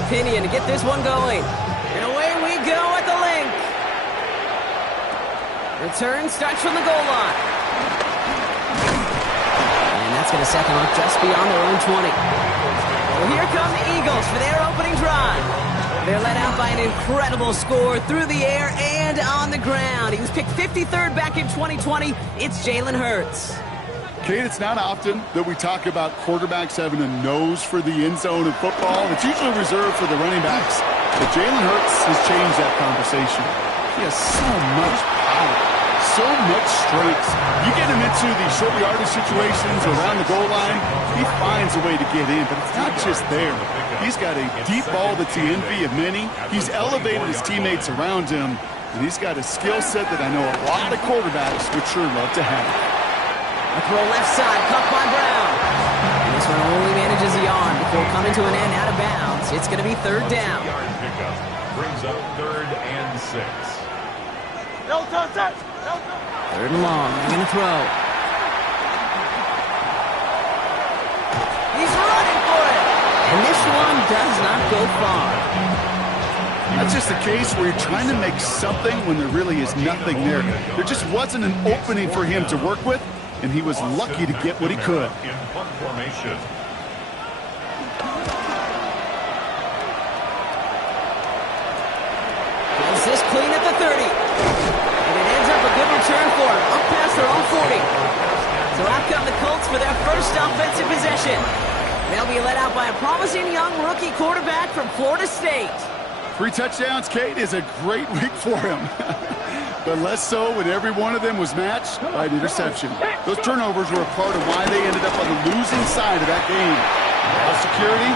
big pinion to get this one going. And away we go at the link. Return starts from the goal line. And that's going to set them up just beyond their own 20. Well, here come the Eagles for their opening drive. They're led out by an incredible score through the air and on the ground. He was picked 53rd back in 2020. It's Jalen Hurts. Kate, it's not often that we talk about quarterbacks having a nose for the end zone in football. It's usually reserved for the running backs. But Jalen Hurts has changed that conversation. He has so much power, so much strength. You get him into these short yardage situations around the goal line, he finds a way to get in. But it's not just there. He's got a deep ball that's the envy of many. He's elevated his teammates around him. And he's got a skill set that I know a lot of quarterbacks would sure love to have. A throw left side, caught by Brown. And this one only manages a yard before coming to an end out of bounds. It's going to be third down. Pickup brings up 3rd and 6. Third and long, they're going to throw. He's running for it. And this one does not go far. That's just a case where you're trying to make something when there really is nothing there. There just wasn't an opening for him to work with, and he was lucky to get what he could. In punt formation. Is this clean at the 30? And it ends up a good return for him, up past their own 40. So out come the Colts for their first offensive possession. They'll be led out by a promising young rookie quarterback from Florida State. 3 touchdowns, Kate, is a great week for him. But less so when every one of them was matched by an interception. Those turnovers were a part of why they ended up on the losing side of that game. Ball security,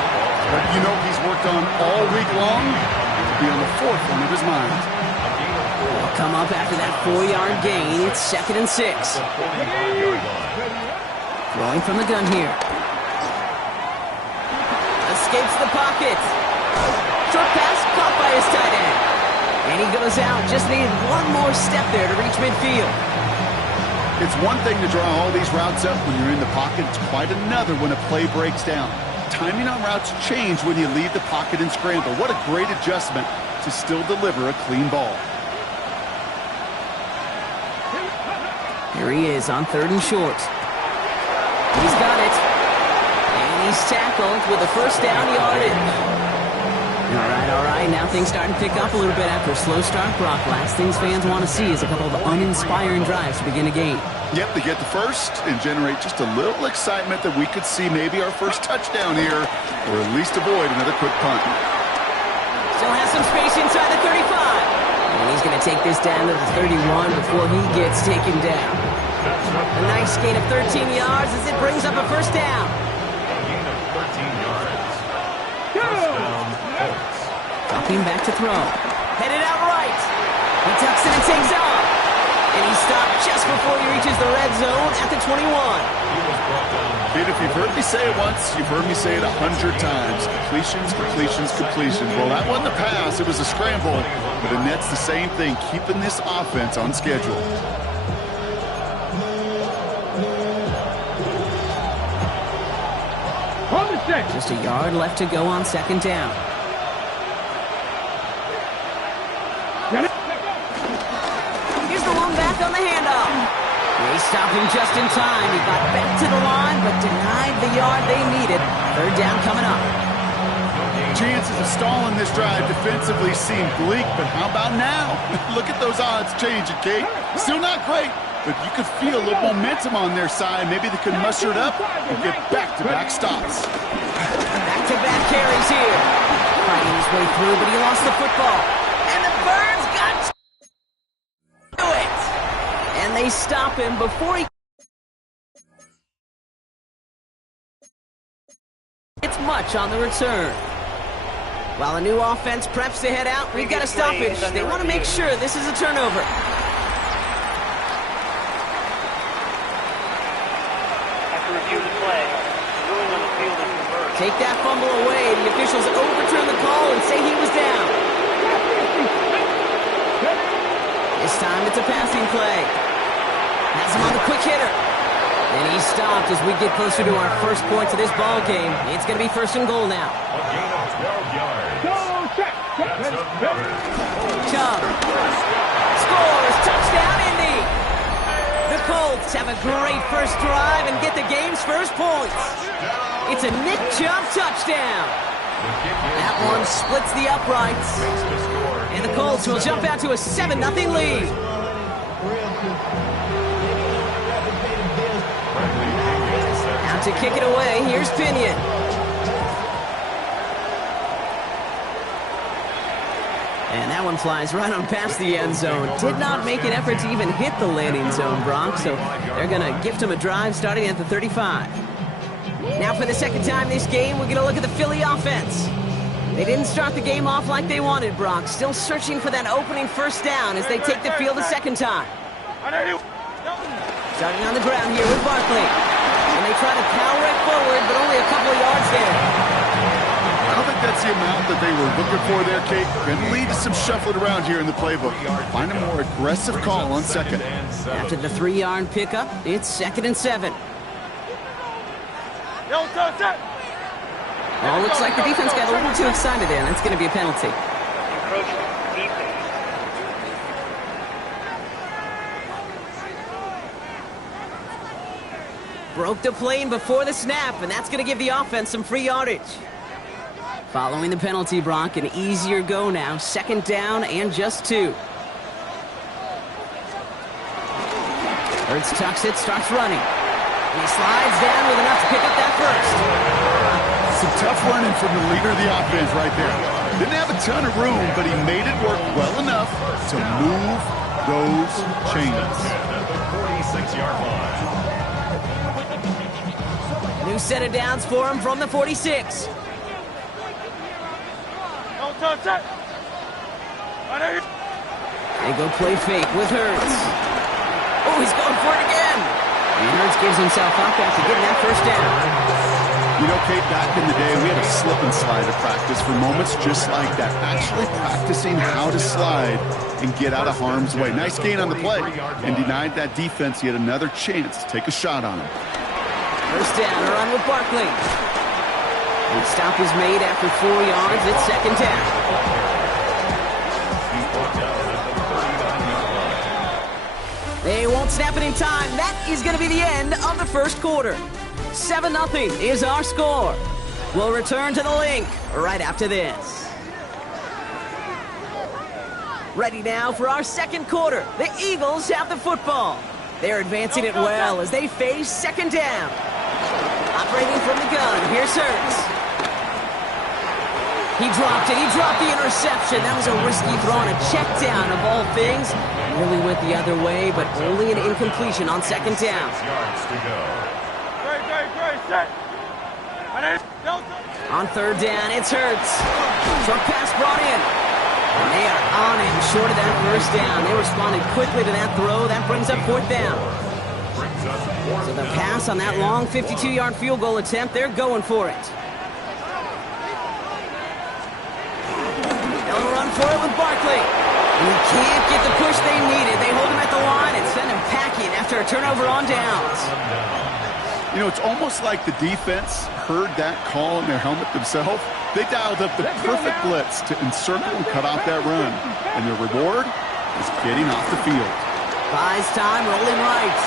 but you know he's worked on all week long, to be on the forefront of his mind. They'll come up after that 4-yard gain. It's 2nd and 6. Throwing from the gun here. Escapes the pocket. Short pass caught by his tight end. And he goes out. Just needed one more step there to reach midfield. It's one thing to draw all these routes up when you're in the pocket. It's quite another when a play breaks down. Timing on routes change when you leave the pocket and scramble. What a great adjustment to still deliver a clean ball. Here he is on 3rd and short. He's got it. And he's tackled with a first down yardage. All right, now things starting to pick up a little bit after a slow start. Brock, last things fans want to see is a couple of uninspiring drives to begin a game. Yep, they get the first and generate just a little excitement that we could see maybe our first touchdown here, or at least avoid another quick punt. Still has some space inside the 35. And he's going to take this down to the 31 before he gets taken down. A nice gain of 13 yards as it brings up a first down. A gain of 13 yards. First down, Colts. Dropping back to throw. Headed out right. He tucks it and takes off. And he stopped just before he reaches the red zone at the 21. Kid, if you've heard me say it once, you've heard me say it 100 times. Completions, completions, completions. Well, that wasn't a pass. It was a scramble. But it nets the same thing, keeping this offense on schedule. Just a yard left to go on 2nd down. Here's the one back on the handoff. They stopped him just in time. He got back to the line, but denied the yard they needed. 3rd down coming up. Chances of stalling this drive defensively seem bleak, but how about now? Look at those odds changing, Kate. Still not great, but you could feel a little momentum on their side. Maybe they could muster it up and get back-to-back stops. Back-to-back carries here. Fighting his way through, but he lost the football. And the Birds got to it. And they stop him before he gets much on the return. While the new offense preps to head out, we've got a stoppage. They want to make sure this is a turnover. After review the play, ruling on the field is reversed. Take that fumble away. The officials overturn the call and say he was down. This time it's a passing play. Has him on the quick hitter. And he's stopped as we get closer to our first points of this ball game. It's going to be 1st and goal now. A gain of 12 yards. Chubb scores. Touchdown, Indy. The Colts have a great first drive and get the game's first points. It's a Nick Chubb touchdown. That one splits the uprights. And the Colts will jump out to a 7-0 lead. Now to kick it away, here's Pinion. And that one flies right on past the end zone. Did not make an effort to even hit the landing zone, Brock. So they're going to gift him a drive starting at the 35. Now for the second time this game, we're going to look at the Philly offense. They didn't start the game off like they wanted, Brock. Still searching for that opening first down as they take the field a second time. Starting on the ground here with Barkley. And they try to power it forward, but only a couple of yards there. I don't think that's the amount that they were looking for there, Kate. Going to lead to some shuffling around here in the playbook. Find a more aggressive call on second. After the 3-yard pickup, it's 2nd and 7. Oh, looks like the defense got a little too excited there. That's going to be a penalty. Encroachment. Defense. Broke the plane before the snap, and that's going to give the offense some free yardage. Following the penalty, Brock, an easier go now. 2nd down and just 2. Hurts tucks it, starts running. And he slides down with enough to pick up that first. Some tough running from the leader of the offense right there. Didn't have a ton of room, but he made it work well enough to move those chains. 46-yard line. New set of downs for him from the 46. They go play fake with Hurts. Oh, he's going for it again. And Hurts gives himself up after getting that first down. You know, Kate, back in the day, we had a slip and slide at practice for moments just like that. Actually practicing how to slide and get out of harm's way. Nice gain on the play and denied that defense yet another chance to take a shot on him. First down, a run with Barkley. The stop is made after 4 yards. It's 2nd down. They won't snap it in time. That is going to be the end of the first quarter. 7-0 is our score. We'll return to the link right after this. Ready now for our second quarter. The Eagles have the football. They're advancing it well as they face 2nd down. Operating from the gun, here's Hurts. He dropped it. He dropped the interception. That was a risky throw on a check down of all things. Really went the other way, but only an incompletion on 2nd down. On 3rd down, it's Hurts. Short pass brought in. And they are on him short of that first down. They responded quickly to that throw. That brings up 4th down. So the pass on that long 52-yard field goal attempt, they're going for it. They'll run for it with Barkley. And he can't get the push they needed. They hold him at the line and send him packing after a turnover on downs. You know, it's almost like the defense heard that call in their helmet themselves. They dialed up the perfect blitz to encircle and cut off that run. And their reward is getting off the field. Buys time, rolling right.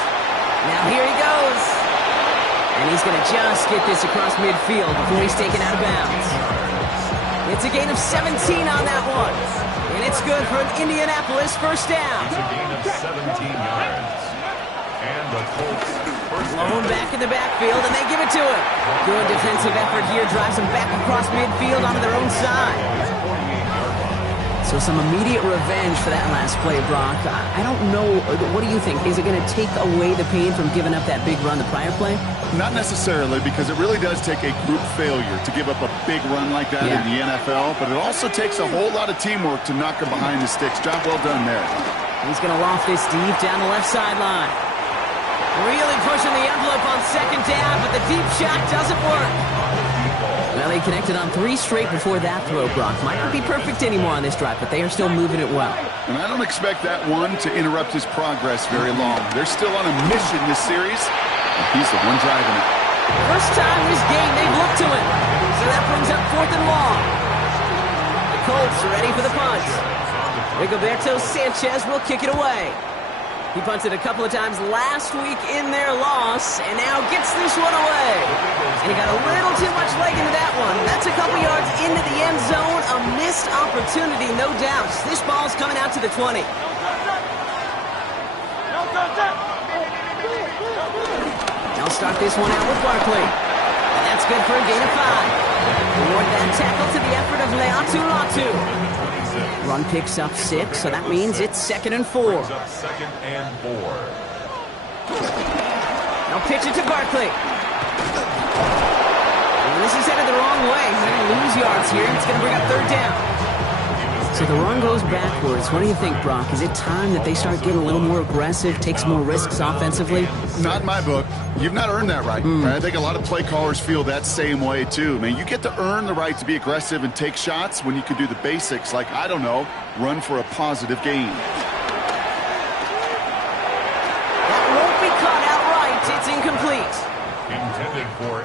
Now here he goes. And he's going to just get this across midfield before he's taken out of bounds. It's a gain of 17 on that one. And it's good for an Indianapolis first down. It's a gain of 17 yards. And the Colts blown back in the backfield, and they give it to him. Good defensive effort here drives him back across midfield onto their own side. So some immediate revenge for that last play, Brock. I don't know. What do you think? Is it going to take away the pain from giving up that big run the prior play? Not necessarily, because it really does take a group failure to give up a big run like that in the NFL, but it also takes a whole lot of teamwork to knock him behind the sticks. Job well done there. He's going to loft this deep down the left sideline. Really pushing the envelope on 2nd down, but the deep shot doesn't work. Well, they connected on 3 straight before that throw, Brock. Might not be perfect anymore on this drive, but they are still moving it well. And I don't expect that one to interrupt his progress very long. They're still on a mission this series, and he's the one driving it. First time this game they've looked to him. So that brings up 4th and long. The Colts Colts ready for the punt. Rigoberto Sanchez will kick it away. He punted a couple of times last week in their loss, and now gets this one away. And he got a little too much leg into that one. That's a couple yards into the end zone. A missed opportunity, no doubt. This ball's coming out to the 20. They'll start this one out with Barkley. And that's good for a gain of 5. Reward that tackle to the effort of Leatu Latu. Run picks up 6, so that means it's 2nd and 4. Second and 4. Now pitch it to Barkley. And this is headed the wrong way. He's going to lose yards here. It's going to bring up 3rd down. So the run goes backwards. What do you think, Brock? Is it time that they start getting a little more aggressive, take some more risks offensively? Not in my book. You've not earned that right. I think a lot of play callers feel that same way, too. Man, you get to earn the right to be aggressive and take shots when you can do the basics, like, I don't know, run for a positive gain. That won't be caught outright. It's incomplete.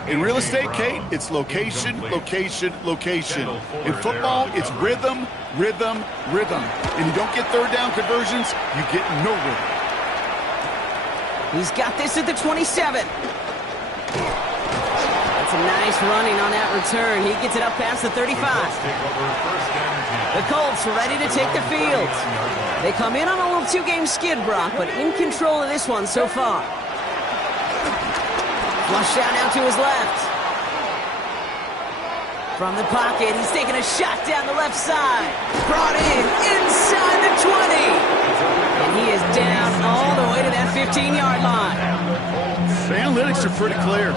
In real estate, Kate, it's location, location, location. In football, it's rhythm, rhythm, rhythm. And you don't get 3rd down conversions, you get no rhythm. He's got this at the 27. That's a nice running on that return. He gets it up past the 35. The Colts ready to take the field. They come in on a little 2-game skid, Brock, but in control of this one so far. Flush down now to his left. From the pocket, he's taking a shot down the left side. Brought in inside the 20. And he is down all the way to that 15-yard line. The analytics are pretty clear.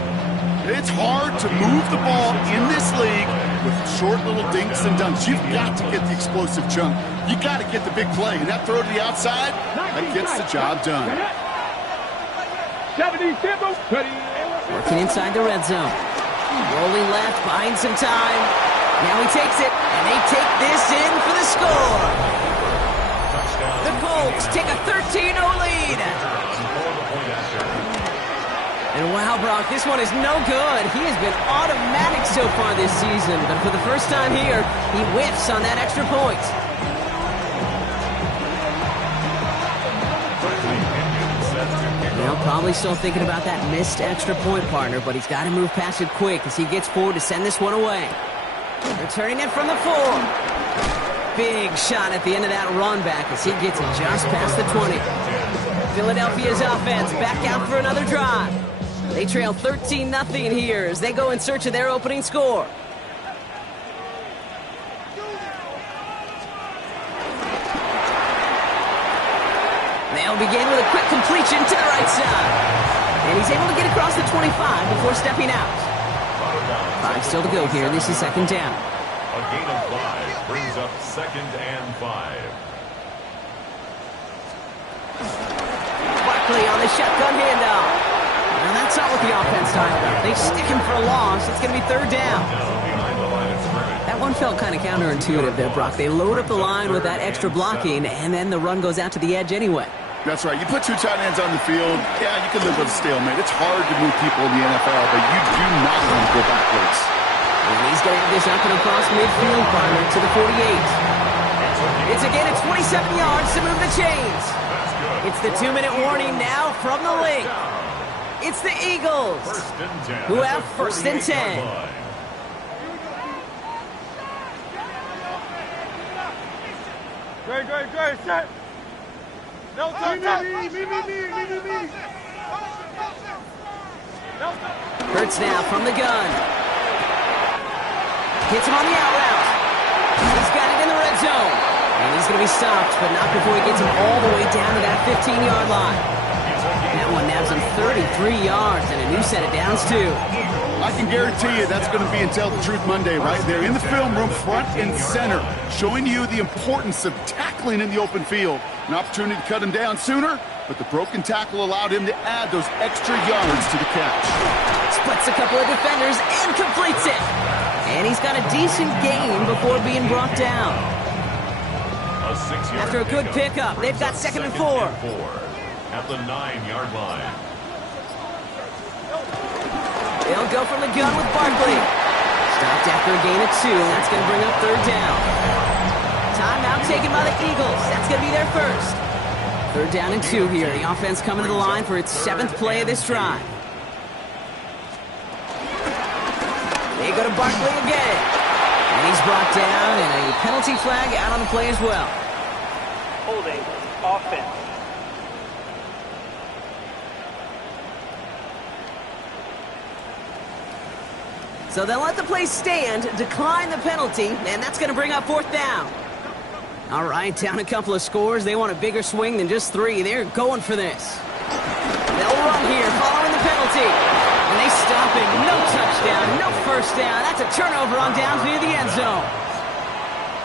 It's hard to move the ball in this league with short little dinks and dunks. You've got to get the explosive chunk. You got to get the big play. And that throw to the outside, that gets the job done. Working inside the red zone. Rolling left, buying some time. Now he takes it, and they take this in for the score. The Colts take a 13-0 lead. And wow, Brock, this one is no good. He has been automatic so far this season, but for the first time here, he whiffs on that extra point. Well, probably still thinking about that missed extra point, partner, but he's got to move past it quick as he gets forward to send this one away. Returning it from the 4. Big shot at the end of that run back as he gets it just past the 20. Philadelphia's offense back out for another drive. They trail 13-0 here as they go in search of their opening score. They'll begin with a quick completion to the right side. And he's able to get across the 25 before stepping out. 5 still to go here. This is 2nd down. A gain of 5 brings up 2nd and 5. Barkley on the shotgun handoff. And that's not what the offense dialed up. They stick him for a loss. It's going to be 3rd down. That one felt kind of counterintuitive there, Brock. They load up the line with that extra blocking, and then the run goes out to the edge anyway. That's right. You put 2 tight ends on the field, yeah, you can live with a stalemate. It's hard to move people in the NFL, but you do not want to go backwards. And he's going to have this up and across midfield, partner, to the 48. It's a gain of 27 yards to move the chains. It's the 2-minute warning now from the link. It's the Eagles who have 1st and 10. Great, set. No, me. Hurts now from the gun. Hits him on the out route. He's got it in the red zone. And he's going to be stopped, but not before he gets him all the way down to that 15-yard line. That one nabs him 33 yards and a new set of downs, too. I can guarantee you that's going to be in Tell the Truth Monday right there in the film room, front and center, showing you the importance of tackling in the open field. An opportunity to cut him down sooner, but the broken tackle allowed him to add those extra yards to the catch. Splits a couple of defenders and completes it. And he's got a decent gain before being brought down. After a good pickup, they've got 2nd and 4. At the 9-yard line. They'll go from the gun with Barkley. Stopped after a gain of 2, and that's going to bring up 3rd down. taken by the Eagles. That's going to be their first. 3rd down and 2 here. The offense coming to the line for its 7th play of this drive. They go to Barkley again. And he's brought down, and a penalty flag out on the play as well. Holding offense. So they'll let the play stand, decline the penalty, and that's going to bring up 4th down. All right, down a couple of scores. They want a bigger swing than just 3. They're going for this. They'll run here following the penalty. And they stop it. No touchdown, no first down. That's a turnover on downs near the end zone.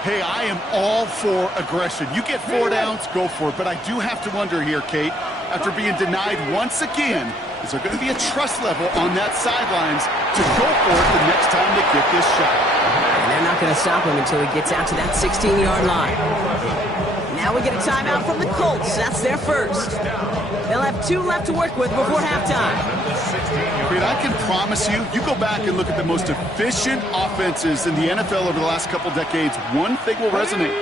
Hey, I am all for aggression. You get 4 downs, go for it. But I do have to wonder here, Kate, after being denied once again, is there going to be a trust level on that sidelines to go for it the next time they get this shot? And they're not going to stop him until he gets out to that 16-yard line. Now we get a timeout from the Colts. That's their first. They'll have 2 left to work with before halftime. Kate, I can promise you, you go back and look at the most efficient offenses in the NFL over the last couple decades, one thing will resonate.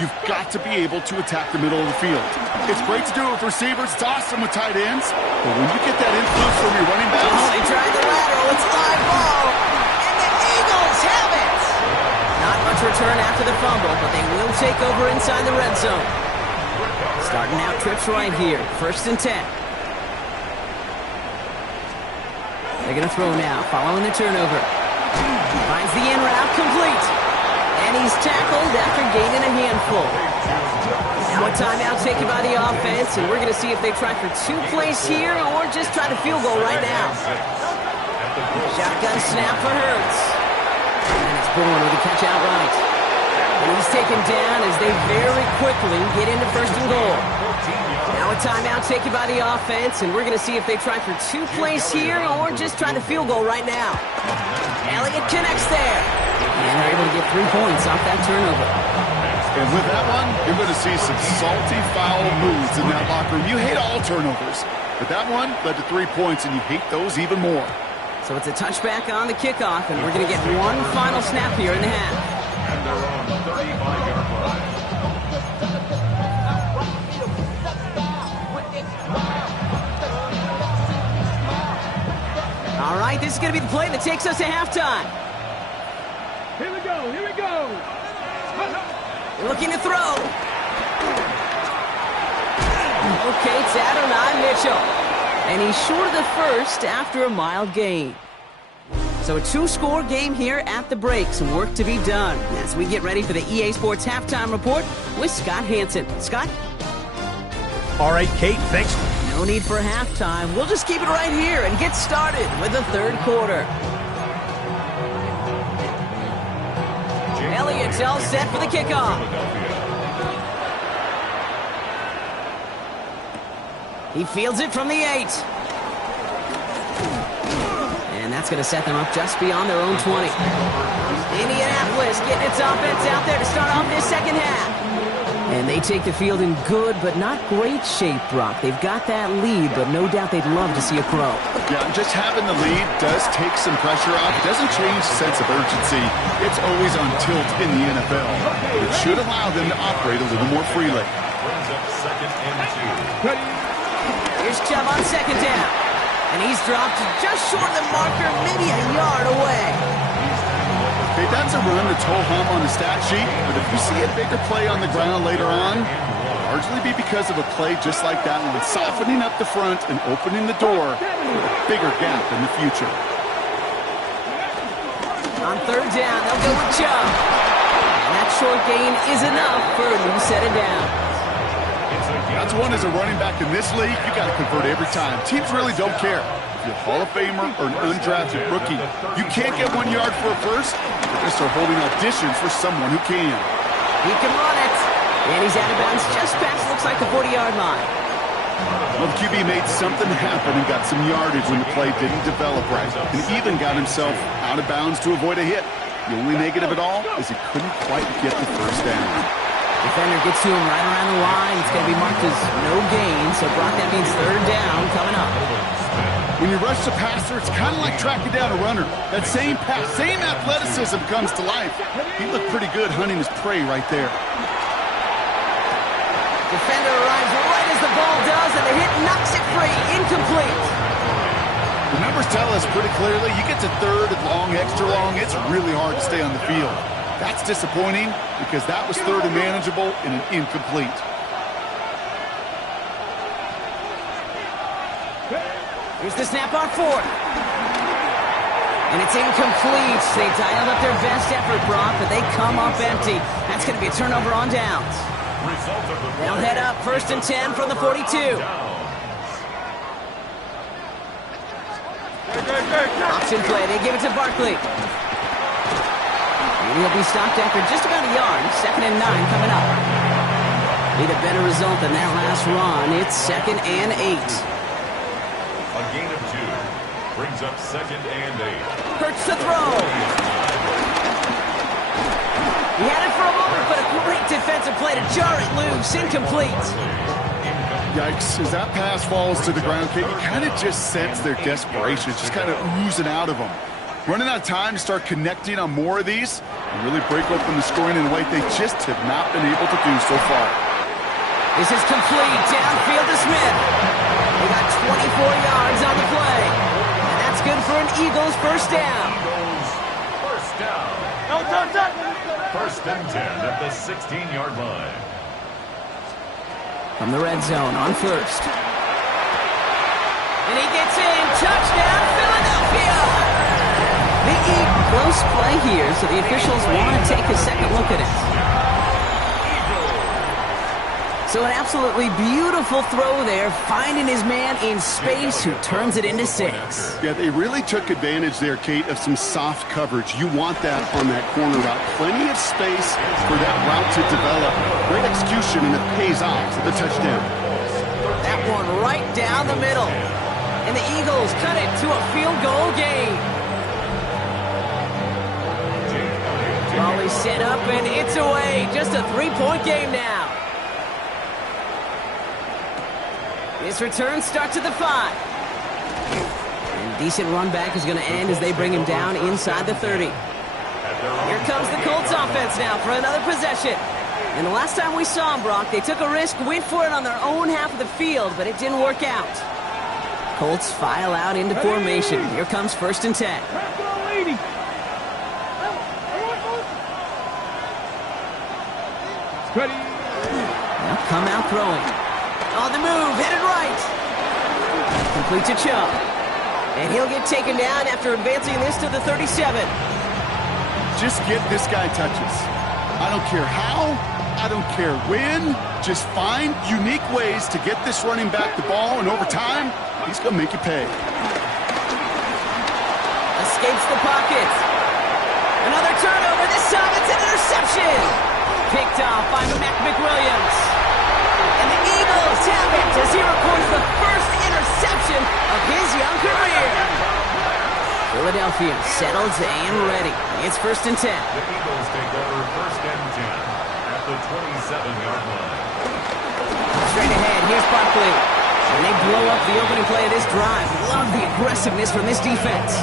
You've got to be able to attack the middle of the field. It's great to do it with receivers. It's awesome with tight ends. But when you get that influence from your running backs... Oh, they tried the lateral. It's a live ball. And the Eagles have it. Not much return after the fumble, but they will take over inside the red zone. Starting out trips right here. 1st and 10. They're going to throw now, following the turnover. Finds the in route complete. And he's tackled after gaining a handful. Now a timeout taken by the offense, and we're going to see if they try for 2 plays here or just try to field goal right now. Shotgun snap for Hurts. And it's Bourne with a catch outright. And he's taken down as they very quickly get into 1st and goal. Now a timeout taken by the offense, and we're going to see if they try for 2 plays here or just try to field goal right now. Elliott connects there. And they're able to get 3 points off that turnover. And with that one, you're going to see some salty, foul moves in that locker room. You hate all turnovers, but that one led to 3 points, and you hate those even more. So it's a touchback on the kickoff, and we're going to get 1 final snap here in the half. And they're on the 35-yard line. All right, this is going to be the play that takes us to halftime. Here we go, here we go. Looking to throw. Okay, it's Adonai Mitchell. And he's short of the first after a mild gain. So a 2-score game here at the break. Some work to be done as we get ready for the EA Sports Halftime Report with Scott Hansen. Scott? All right, Kate, thanks. No need for halftime. We'll just keep it right here and get started with the 3rd quarter. Elliott's all set for the kickoff. He fields it from the 8. And that's going to set them up just beyond their own 20. Indianapolis getting its offense out there to start off this 2nd half. And they take the field in good but not great shape, Brock. They've got that lead, but no doubt they'd love to see a pro. Yeah, just having the lead does take some pressure off. It doesn't change the sense of urgency. It's always on tilt in the NFL. It should allow them to operate a little more freely. Brings up 2nd and 2. Here's Chubb on 2nd down. And he's dropped just short of the marker, maybe a yard away. Hey, that's a run that's ho-hum on the stat sheet, but if you see a bigger play on the ground later on, it'll largely be because of a play just like that one, softening up the front and opening the door for a bigger gap in the future. On 3rd down, they'll go with Chubb. And that short gain is enough for a new set of downs. That's one as a running back in this league, you got to convert every time. Teams really don't care. If you're a Hall of Famer or an undrafted rookie, you can't get 1 yard for a first. They're going to start holding auditions for someone who can. He can run it. And he's out of bounds just past, looks like, the 40-yard line. Well, the QB made something happen and got some yardage when the play didn't develop right. And even got himself out of bounds to avoid a hit. The only negative at all is he couldn't quite get the first down. Defender gets to him right around the line. It's going to be marked as no gain. So, Brock, that means 3rd down coming up. When you rush the passer, it's kind of like tracking down a runner. That same pass, same athleticism comes to life. He looked pretty good hunting his prey right there. Defender arrives right as the ball does, and the hit knocks it free. Incomplete. The numbers tell us pretty clearly, you get to third and long, extra long, it's really hard to stay on the field. That's disappointing because that was third and manageable and an incomplete. Here's the snap on fourth. And it's incomplete. They dialed up their best effort, Brock, but they come up empty. That's going to be a turnover on downs. They'll head up 1st and 10 from the 42. Option play. They give it to Barkley. He'll be stopped after just about a yard. 2nd and 9 coming up. Need a better result than that last run. It's 2nd and 8. A gain of 2 brings up 2nd and 8. Hurts to throw. He had it for a moment, but a great defensive play to jar it loose. Incomplete. Yikes. As that pass falls to the ground, Kate, you kind of just sense their desperation. It's just kind of oozing out of them. Running out of time to start connecting on more of these and really break open the scoring in a way they just have not been able to do so far. This is complete. Downfield to Smith. They got 24 yards on the play. And that's good for an Eagles first down. Eagles first down. No, done. 1st and 10 at the 16-yard line. From the red zone on first. And he gets in. Touchdown, Philadelphia! Close play here, so the officials want to take a second look at it. So an absolutely beautiful throw there, finding his man in space who turns it into 6. Yeah, they really took advantage there, Kate, of some soft coverage. You want that on that corner route. Plenty of space for that route to develop. Great execution, and it pays off for the touchdown. That one right down the middle. And the Eagles cut it to a field goal game. Volley set up, and it's away. Just a 3-point game now. This return starts at the 5. And decent run back is going to end as they bring him down inside the 30. Here comes the Colts offense now for another possession. And the last time we saw them, Brock, they took a risk, went for it on their own half of the field, but it didn't work out. Colts file out into formation. Here comes 1st and 10. Ready. Now come out throwing. On the move, headed right. Complete to Chubb. And he'll get taken down after advancing this to the 37. Just get this guy touches. I don't care how, I don't care when. Just find unique ways to get this running back the ball, and over time, he's going to make you pay. Escapes the pocket. Another turnover. This time it's an interception. Picked off by McWilliams. And the Eagles have it as he records the first interception of his young career. Philadelphia settled and ready. It's 1st and 10. The Eagles take over 1st and 10 at the 27-yard line. Straight ahead, here's Barkley. And they blow up the opening play of this drive. Love the aggressiveness from this defense.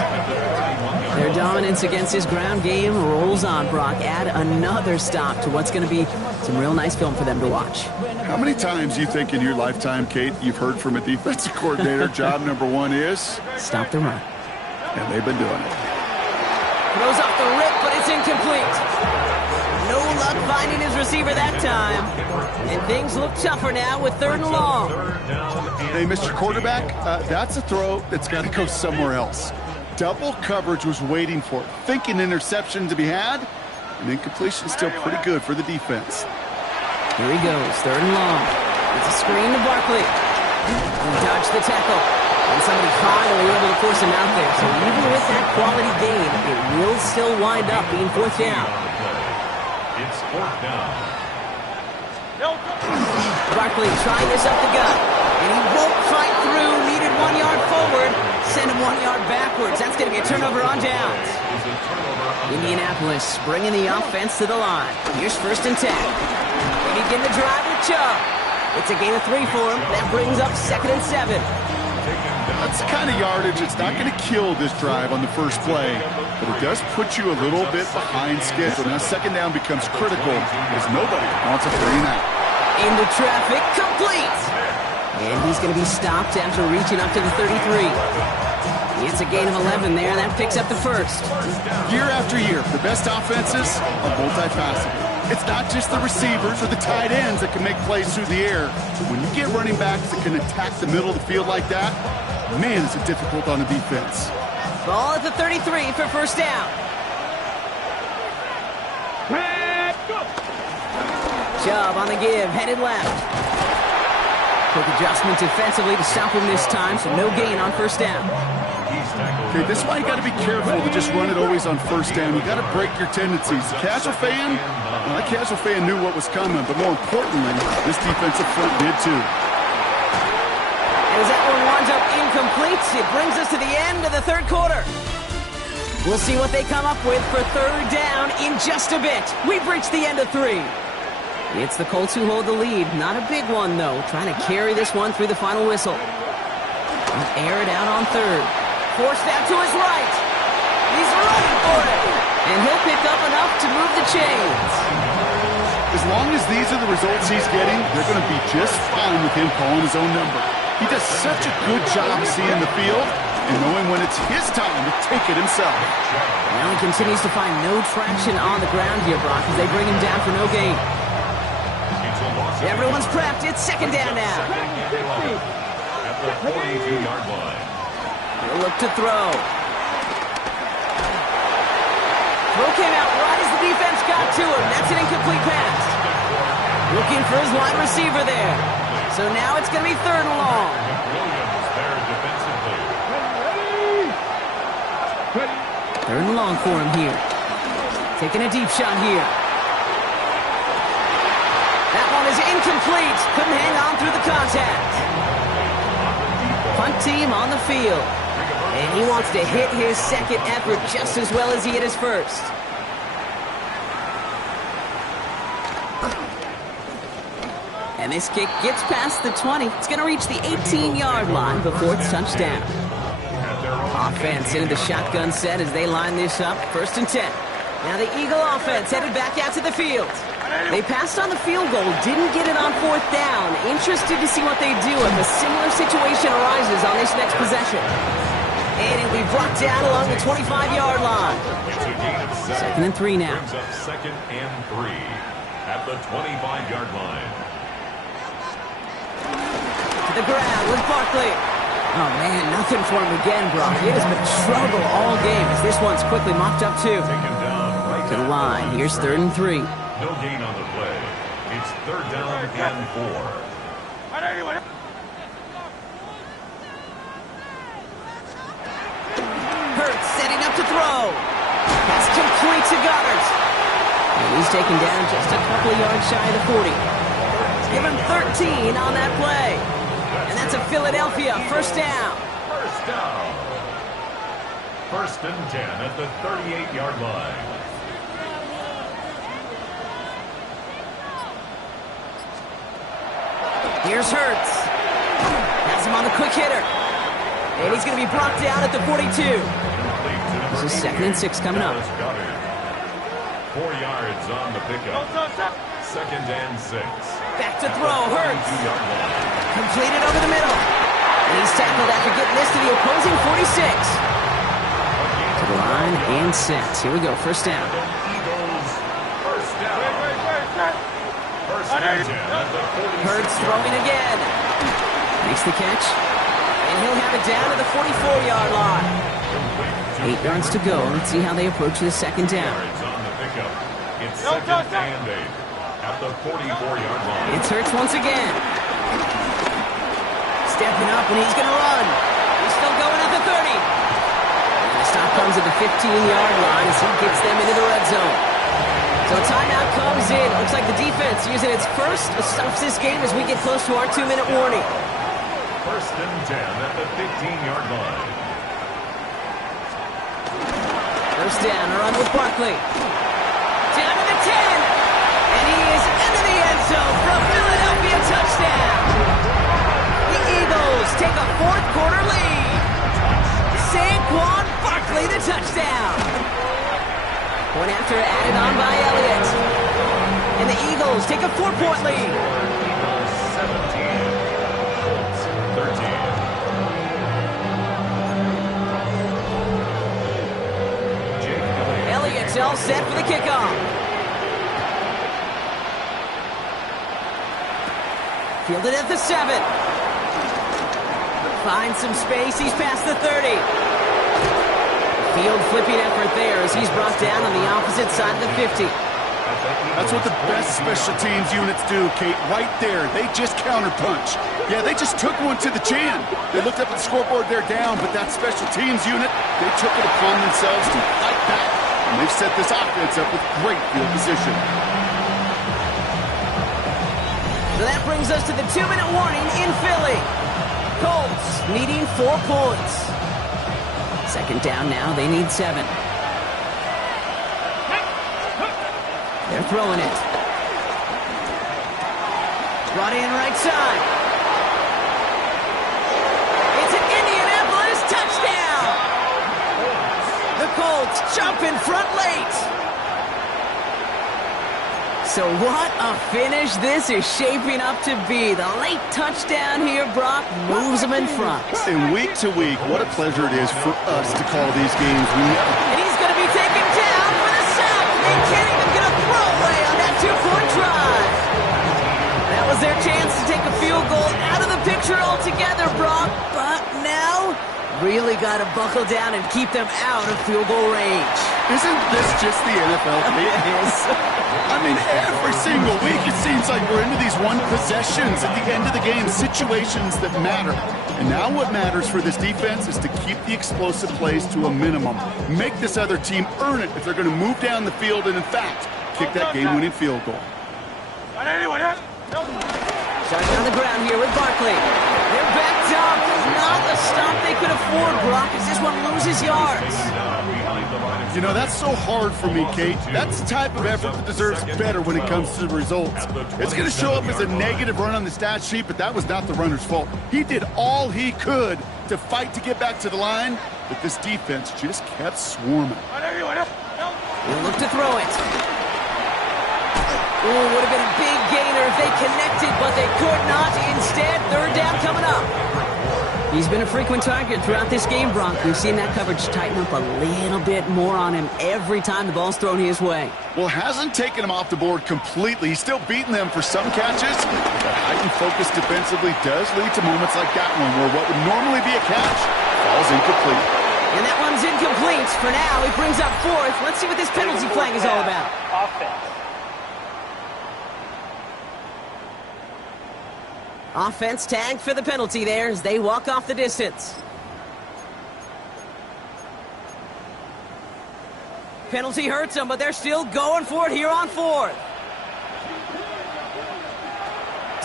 Their dominance against this ground game rolls on, Brock. Add another stop to what's going to be some real nice film for them to watch. How many times do you think in your lifetime, Kate, you've heard from a defensive coordinator, job number 1 is? Stop the run. And they've been doing it. Throws off the rip, but it's incomplete. No luck finding his receiver that time. And things look tougher now with 3rd and long. Hey, Mr. Quarterback, that's a throw that's got to go somewhere else. Double coverage was waiting for it. Thinking interception to be had, and incompletion still pretty good for the defense. Here he goes, 3rd and long. It's a screen to Barkley. He dodged the tackle. And somebody finally able to force him out there. So even with that quality gain, it will still wind up being 4th down. It's 4th down. Barkley trying this up the gut. And he won't fight through. Needed 1 yard forward. Send him 1 yard backwards. That's going to be a turnover on downs. Indianapolis bringing the offense to the line. Here's 1st and 10. They begin the drive with Chubb. It's a gain of 3 for him. That brings up 2nd and 7. That's the kind of yardage it's not going to kill this drive on the first play, but it does put you a little bit behind schedule. Now 2nd down becomes critical because nobody wants a 3 and out. Into traffic, complete! And he's going to be stopped after reaching up to the 33. It's a gain of 11 there. That picks up the first. Year after year, the best offenses are multifaceted. It's not just the receivers or the tight ends that can make plays through the air. When you get running backs that can attack the middle of the field like that, man, is it difficult on the defense. Ball at the 33 for first down. Chubb on the give, headed left. Quick adjustment defensively to stop him this time, so no gain on first down. Okay, this is why you got to be careful to just run it always on first down. You got to break your tendencies. The casual fan, well, that casual fan knew what was coming, but more importantly, this defensive front did too. And as that one winds up incomplete, it brings us to the end of the third quarter. We'll see what they come up with for third down in just a bit. We've reached the end of 3. It's the Colts who hold the lead. Not a big one, though. Trying to carry this one through the final whistle. Air it out on third. Forced out to his right. He's running for it. And he'll pick up enough to move the chains. As long as these are the results he's getting, they're going to be just fine with him calling his own number. He does such a good job seeing the field and knowing when it's his time to take it himself. Now he continues to find no traction on the ground here, Brock, as they bring him down for no gain. Everyone's prepped. It's second down now. At the 42-yard line. He'll look to throw. Throw came out right as the defense got to him. That's an incomplete pass. Looking for his wide receiver there. So now it's going to be third and long. Williams there defensively. Third and long for him here. Taking a deep shot here. That one is incomplete. Couldn't hang on through the contact. Punt team on the field. And he wants to hit his second effort just as well as he hit his first. And this kick gets past the 20. It's going to reach the 18-yard line before it's touchdown. Offense into the shotgun set as they line this up. First and 10. Now the Eagle offense headed back out to the field. They passed on the field goal, didn't get it on fourth down. Interested to see what they do if a similar situation arises on this next possession. And it'll be brought down along the 25-yard line. It's a gain of 7. Second and 3 now. Brings up second and 3 at the 25-yard line. To the ground with Barkley. Oh, man, nothing for him again, Brock. It has been trouble all game as this one's quickly mopped up, too. Taken down right To the line. Here's third and 3. No gain on the play. It's third down and 4. Hurts setting up to throw. Pass complete to Goddard. And he's taken down just a couple of yards shy of the 40. Give him 13 on that play. And that's a Philadelphia first down. First down. First and 10 at the 38-yard line. Here's Hurts. Has him on the quick hitter. And he's going to be brought down at the 42. This is second and 6 coming up. 4 yards on the pickup. Second and 6. Back to throw. Hurts. 2-yard line. Completed over the middle. And he's tackled after getting this to the opposing 46. To the line and set. Here we go. First down. Eagles first down. First and 10 at the 46. Hurts throwing again. Makes the catch. And he'll have it down to the 44-yard line. 8 yards to go. Let's see how they approach the second down. Yards on the pickup. It's second and 8 at the 44-yard line. It's Hurts once again. Stepping up, and he's going to run. He's still going at the 30. And the stop comes at the 15-yard line as he gets them into the red zone. So a timeout comes in. Looks like the defense using its first stops this game as we get close to our 2-minute warning. First and 10 at the 15-yard line. First down, a run with Barkley. Down to the 10. And he is into the end zone for a Philadelphia touchdown. The Eagles take a fourth quarter lead. Saquon Barkley the touchdown. Point after added on by Elliott. And the Eagles take a 4-point lead. all set for the kickoff. Fielded at the 7. Finds some space. He's past the 30. Field flipping effort there as he's brought down on the opposite side of the 50. That's what the best special teams units do, Kate. Right there, they just counterpunch. Yeah, they just took one to the chin. They looked up at the scoreboard, they're down, but that special teams unit, they took it upon themselves to fight back. And they've set this offense up with great field position. So that brings us to the 2-minute warning in Philly. Colts needing 4 points. Second down now, they need 7. They're throwing it. Brought in right side. It's an Indianapolis touchdown! The Colts jump in front late. So what a finish this is shaping up to be. The late touchdown here, Brock, moves them in front. And week to week, what a pleasure it is for us to call these games. And he's going to be taken down for the sack. They can't even get a throwaway on that 2-point drive. That was their chance to take a field goal out of the picture altogether, Brock. But now, really got to buckle down and keep them out of field goal range. Isn't this just the NFL? It is. I mean, every single week it seems like we're into these one possessions at the end of the game, situations that matter. And now what matters for this defense is to keep the explosive plays to a minimum. Make this other team earn it if they're going to move down the field and, in fact, kick that game-winning field goal. Starting on the ground here with Barkley. They're backed up. Not a stop they could afford, Brock, as this one loses yards. You know, that's so hard for me, Kate. That's the type of effort that deserves better when it comes to the results. It's going to show up as a negative run on the stat sheet, but that was not the runner's fault. He did all he could to fight to get back to the line, but this defense just kept swarming. We'll look to throw it. Ooh, would have been a big gainer if they connected, but they could not. Instead, third down coming up. He's been a frequent target throughout this game, Brock. We've seen that coverage tighten up a little bit more on him every time the ball's thrown his way. Well, hasn't taken him off the board completely. He's still beating them for some catches. But heightened focus defensively does lead to moments like that one where what would normally be a catch falls incomplete. And that one's incomplete. For now, he brings up 4th. Let's see what this penalty flag is all about. Offense. Offense tagged for the penalty there as they walk off the distance. Penalty hurts them, but they're still going for it here on 4th.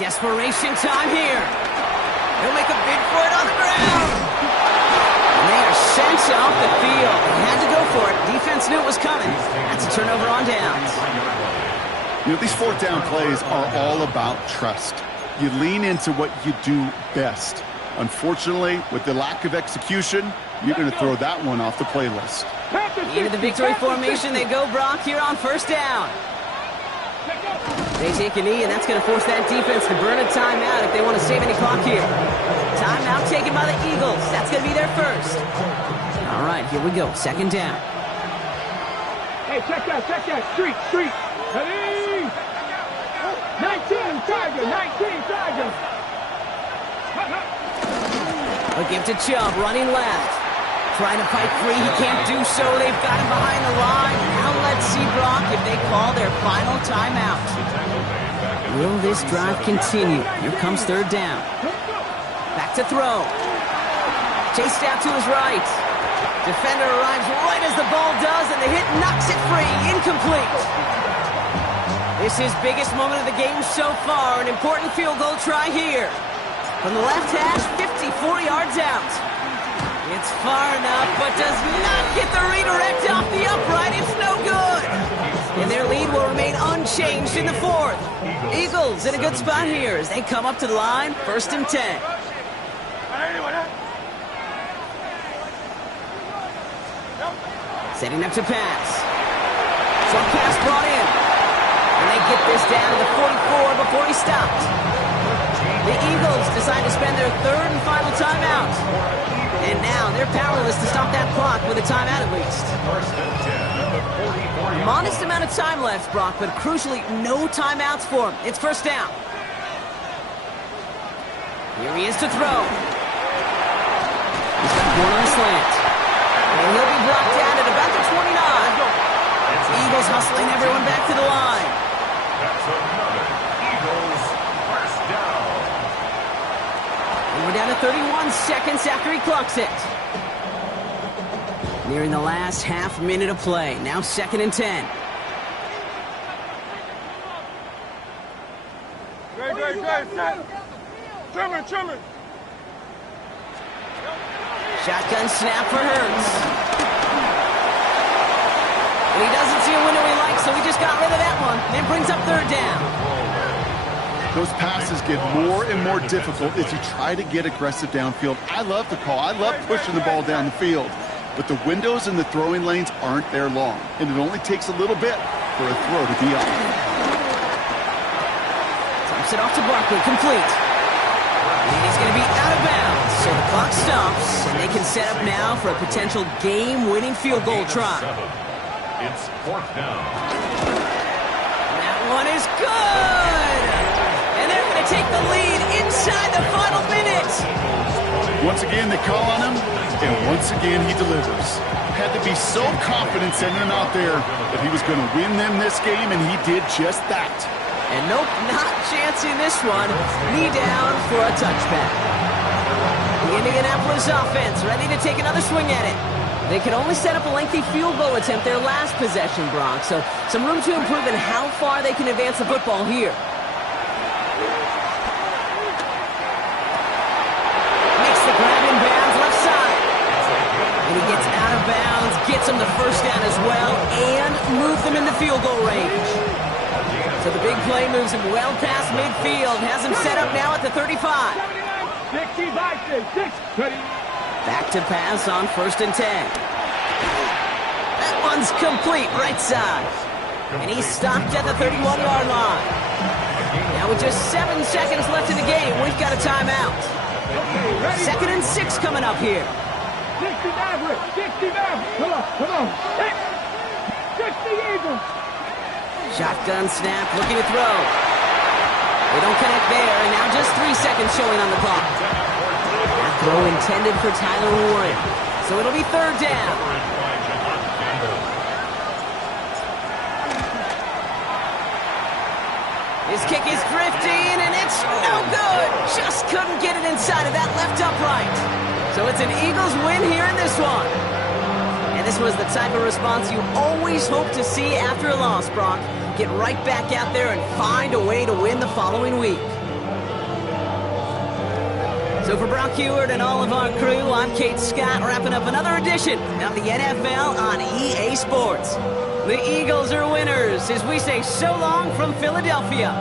Desperation time here. They'll make a bid for it on the ground. And they are sent off the field. They had to go for it. Defense knew it was coming. That's a turnover on downs. You know, these 4th down plays are all about trust. You lean into what you do best. Unfortunately, with the lack of execution, you're going to throw that one off the playlist. Into the victory formation they go, Brock, here on 1st down. They take a knee, and that's going to force that defense to burn a timeout if they want to save any clock here. Timeout taken by the Eagles. That's going to be their first. All right, here we go. 2nd down. Hey, check that. Street. Ready? 19, Tiger. A give to Chubb, running left. Trying to fight free, he can't do so. They've got him behind the line. Now let's see, Brock, if they call their final timeout. Will this drive continue? Here comes 3rd down. Back to throw. Chased out to his right. Defender arrives right as the ball does, and the hit knocks it free. Incomplete. This is biggest moment of the game so far. An important field goal try here. From the left hash, 54 yards out. It's far enough, but does not get the redirect off the upright. It's no good. And their lead will remain unchanged in the 4th. Eagles in a good spot here as they come up to the line. 1st and 10. Setting up to pass. Short pass brought in. And they get this down to the 44 before he stopped. The Eagles decide to spend their 3rd and final timeout. And now they're powerless to stop that clock with a timeout at least. 1st and 10. the 44-yard Modest amount of time left, Brock, but crucially, no timeouts for him. It's first down. Here he is to throw. He's got a corner and slant. And he'll be brought down at about the 29. Eagles hustling everyone back to the line. That's another Eagles first down. And we're down to 31 seconds after he clocks it. Nearing the last half minute of play. Now 2nd and 10. Great. Trimmer. Shotgun snap for Hurts. And he doesn't see a window he likes, so he just got rid of that one. And brings up 3rd down. Those passes get more and more difficult as you try to get aggressive downfield. I love the call. I love pushing the ball down the field. But the windows in the throwing lanes aren't there long. And it only takes a little bit for a throw to be up. Dumps it off to Barkley, complete. And he's going to be out of bounds. So the clock stops, and they can set up now for a potential game-winning field goal try. It's 4th down. That one is good! And they're going to take the lead inside the final minute. Once again, they call on him, and once again, he delivers. Had to be so confident sending him out there that he was going to win them this game, and he did just that. And nope, not chancing this one. Knee down for a touchback. The Indianapolis offense ready to take another swing at it. They can only set up a lengthy field goal attempt their last possession, Brock. So some room to improve in how far they can advance the football here. Makes the grab in bounds left side. And he gets out of bounds, gets them the first down as well, and moves them into field goal range. So the big play moves him well past midfield, has him set up now at the 35. 65, 6. Back to pass on 1st and 10. That one's complete, right side. And he's stopped at the 31-yard line. Now with just 7 seconds left in the game, we've got a timeout. 2nd and 6 coming up here. 69, Rick. 69. Come on. 60 Eagles. Shotgun snap, looking to throw. They don't connect there, and now just 3 seconds showing on the clock. That throw intended for Tyler Warren. So it'll be 3rd down. His kick is drifting, and it's no good. Just couldn't get it inside of that left upright. So it's an Eagles win here in this one. And this was the type of response you always hope to see after a loss, Brock. Get right back out there and find a way to win the following week. So for Brock Heward and all of our crew, I'm Kate Scott, wrapping up another edition of the NFL on EA Sports. The Eagles are winners as we say so long from Philadelphia.